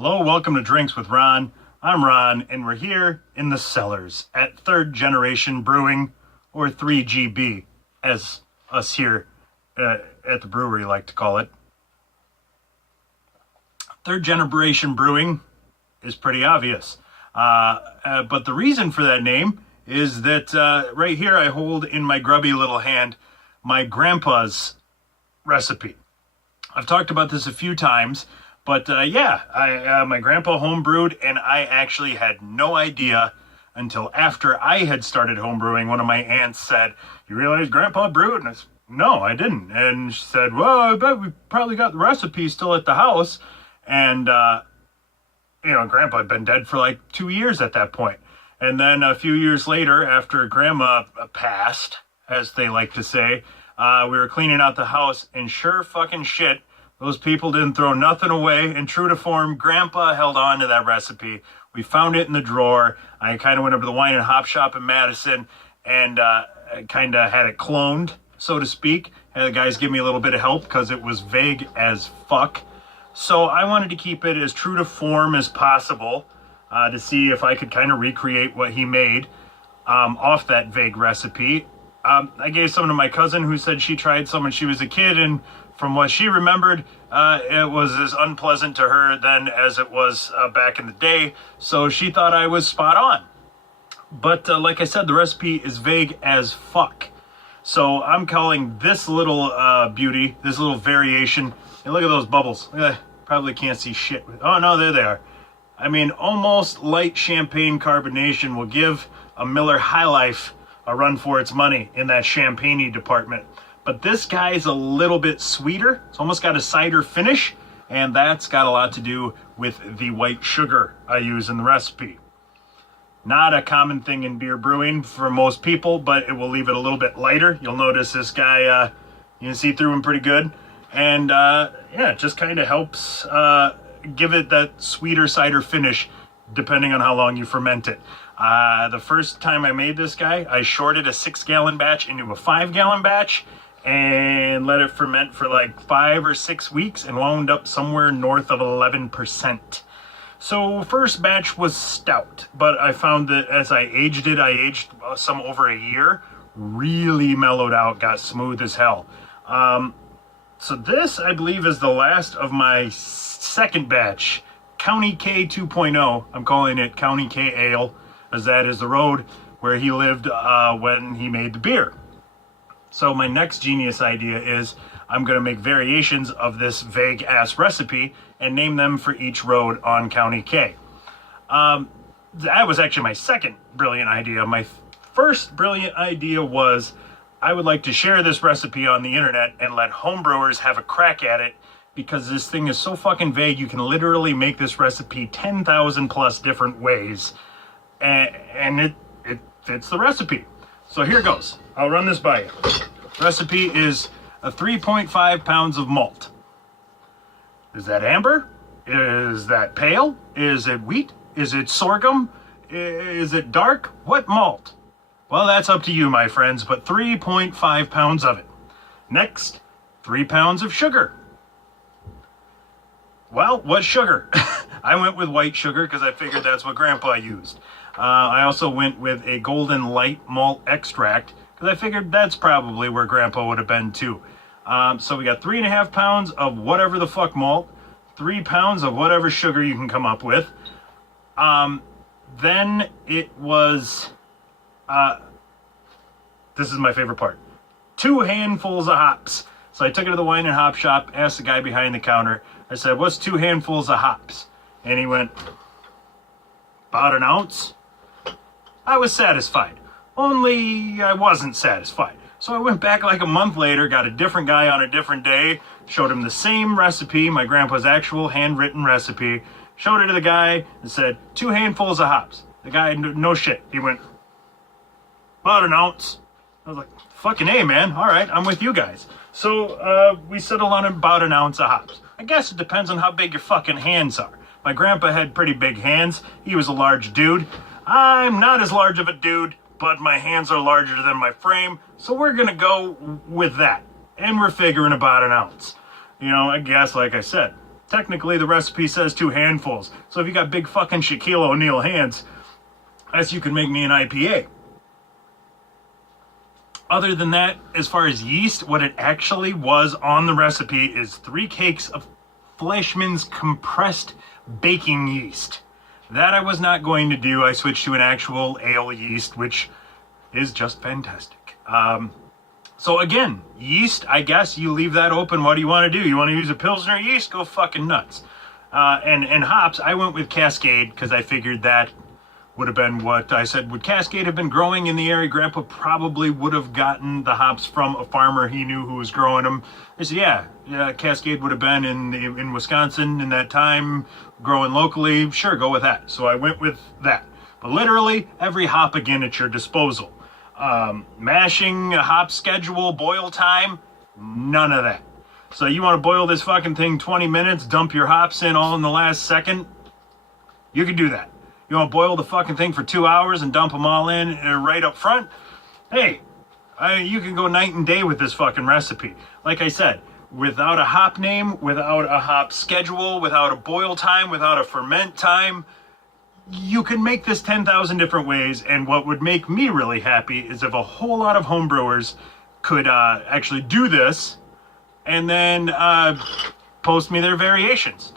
Hello, welcome to Drinks with Ron. I'm Ron, and we're here in the cellars at Third Generation Brewing, or 3GB, as us here at the brewery like to call it. Third Generation Brewing is pretty obvious. But the reason for that name is that right here I hold in my grubby little hand my grandpa's recipe. I've talked about this a few times, but my grandpa homebrewed, and I actually had no idea until after I had started homebrewing. One of my aunts said, "You realize Grandpa brewed?" And I said, "No, I didn't." And she said, "Well, I bet we probably got the recipe still at the house." And, Grandpa had been dead for like 2 years at that point. And then a few years later, after Grandma passed, as they like to say, we were cleaning out the house, and sure fucking shit, those people didn't throw nothing away, and true to form, Grandpa held on to that recipe. We found it in the drawer. I kind of went over to the wine and hop shop in Madison and kind of had it cloned, so to speak. Had the guys give me a little bit of help because it was vague as fuck. So I wanted to keep it as true to form as possible to see if I could kind of recreate what he made off that vague recipe. I gave some to my cousin who said she tried some when she was a kid, and from what she remembered, it was as unpleasant to her then as it was back in the day, so she thought I was spot on. But like I said, the recipe is vague as fuck. So I'm calling this little beauty, this little variation, and look at those bubbles. Probably can't see shit. Oh no, there they are. I mean, almost light champagne carbonation will give a Miller High Life a run for its money in that champagne-y department. But this guy is a little bit sweeter. It's almost got a cider finish, and that's got a lot to do with the white sugar I use in the recipe. Not a common thing in beer brewing for most people, but it will leave it a little bit lighter. You'll notice this guy, you can see through him pretty good. And it just kind of helps give it that sweeter cider finish depending on how long you ferment it. The first time I made this guy, I shorted a 6-gallon batch into a 5-gallon batch and let it ferment for like 5 or 6 weeks and wound up somewhere north of 11%. So first batch was stout, but I found that as I aged some over a year, really mellowed out, got smooth as hell. So this, I believe, is the last of my second batch, Ccounty K 2.0. I'm calling it Ccounty K Ale, as that is the road where he lived when he made the beer. So my next genius idea is I'm going to make variations of this vague-ass recipe and name them for each road on Ccounty K. That was actually my second brilliant idea. My first brilliant idea was I would like to share this recipe on the internet and let homebrewers have a crack at it, because this thing is so fucking vague, you can literally make this recipe 10,000 plus different ways, and it fits the recipe. So here goes. I'll run this by you. Recipe is 3.5 pounds of malt. Is that amber? Is that pale? Is it wheat? Is it sorghum? Is it dark? What malt? Well, that's up to you, my friends, but 3.5 pounds of it. Next, 3 pounds of sugar. Well, what sugar? I went with white sugar because I figured that's what Grandpa used. I also went with a golden light malt extract because I figured that's probably where Grandpa would have been too. So we got 3.5 pounds of whatever the fuck malt, 3 pounds of whatever sugar you can come up with. Then it was, this is my favorite part, 2 handfuls of hops. So I took it to the wine and hop shop, asked the guy behind the counter. I said, "What's 2 handfuls of hops?" And he went, "About an ounce." I was satisfied. Only I wasn't satisfied. So I went back like a month later, got a different guy on a different day, showed him the same recipe, my grandpa's actual handwritten recipe, showed it to the guy and said, 2 handfuls of hops. The guy, no shit. He went, "About an ounce." I was like, "Fucking A, man. All right, I'm with you guys." So we settled on about an ounce of hops. I guess it depends on how big your fucking hands are. My grandpa had pretty big hands. He was a large dude. I'm not as large of a dude, but my hands are larger than my frame, so we're gonna go with that. And we're figuring about an ounce. I guess, like I said, technically the recipe says 2 handfuls. So if you got big fucking Shaquille O'Neal hands, as you can make me an IPA. Other than that, as far as yeast, what it actually was on the recipe is 3 cakes of Fleischmann's compressed baking yeast. That I was not going to do. I switched to an actual ale yeast, which is just fantastic. So again, yeast, I guess you leave that open. What do you want to do? You want to use a Pilsner yeast? Go fucking nuts. And hops, I went with Cascade because I figured that would have been what I said. Would Cascade have been growing in the area? Grandpa probably would have gotten the hops from a farmer he knew who was growing them. I said, yeah, Cascade would have been in Wisconsin in that time, growing locally. Sure, go with that. So I went with that. But literally every hop again at your disposal. Mashing, hop schedule, boil time, none of that. So you want to boil this fucking thing 20 minutes, dump your hops in all in the last second? You can do that. You want to boil the fucking thing for 2 hours and dump them all in right up front? Hey, you can go night and day with this fucking recipe. Like I said, without a hop name, without a hop schedule, without a boil time, without a ferment time, you can make this 10,000 different ways. And what would make me really happy is if a whole lot of homebrewers could actually do this and then post me their variations.